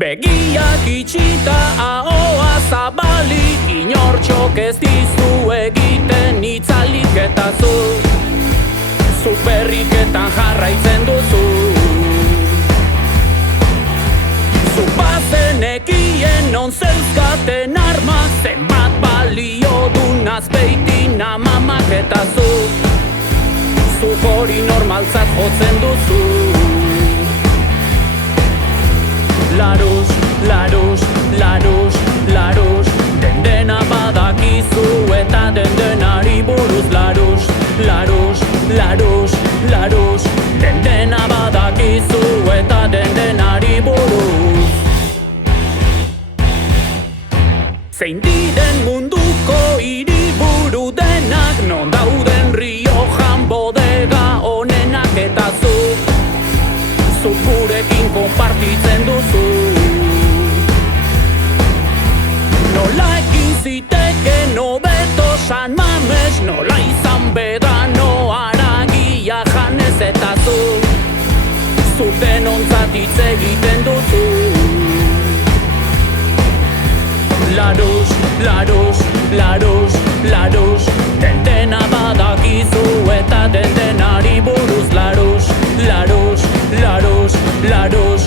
Begiak itxita ahoa zabalik, inortxok ez dizu egiten itzalik eta zu berriketan jarraitzen duzu. Zu bazenekien non zeuzkaten arma, zenbat balio dun azpeitin amamak eta zu hori normaltzat jotzen duzu. Laruz, laruz, laruz, laruz, dena badakizu eta denari buruz. Laruz, laruz, laruz, laruz, dena badakizu eta denari buruz. Zein diren munduko hiriburu denak, non dauden Riojan bodega onenak eta zu gurekin konpartitzen duzu. Nola ekin ziteken hobeto San Mames, nola izan vegano haragia janez eta zu denontzat hitz egiten duzu. Laruz, laruz, laruz, laruz, dena badakizu eta denari buruz. Laruz, laruz, laruz, laruz,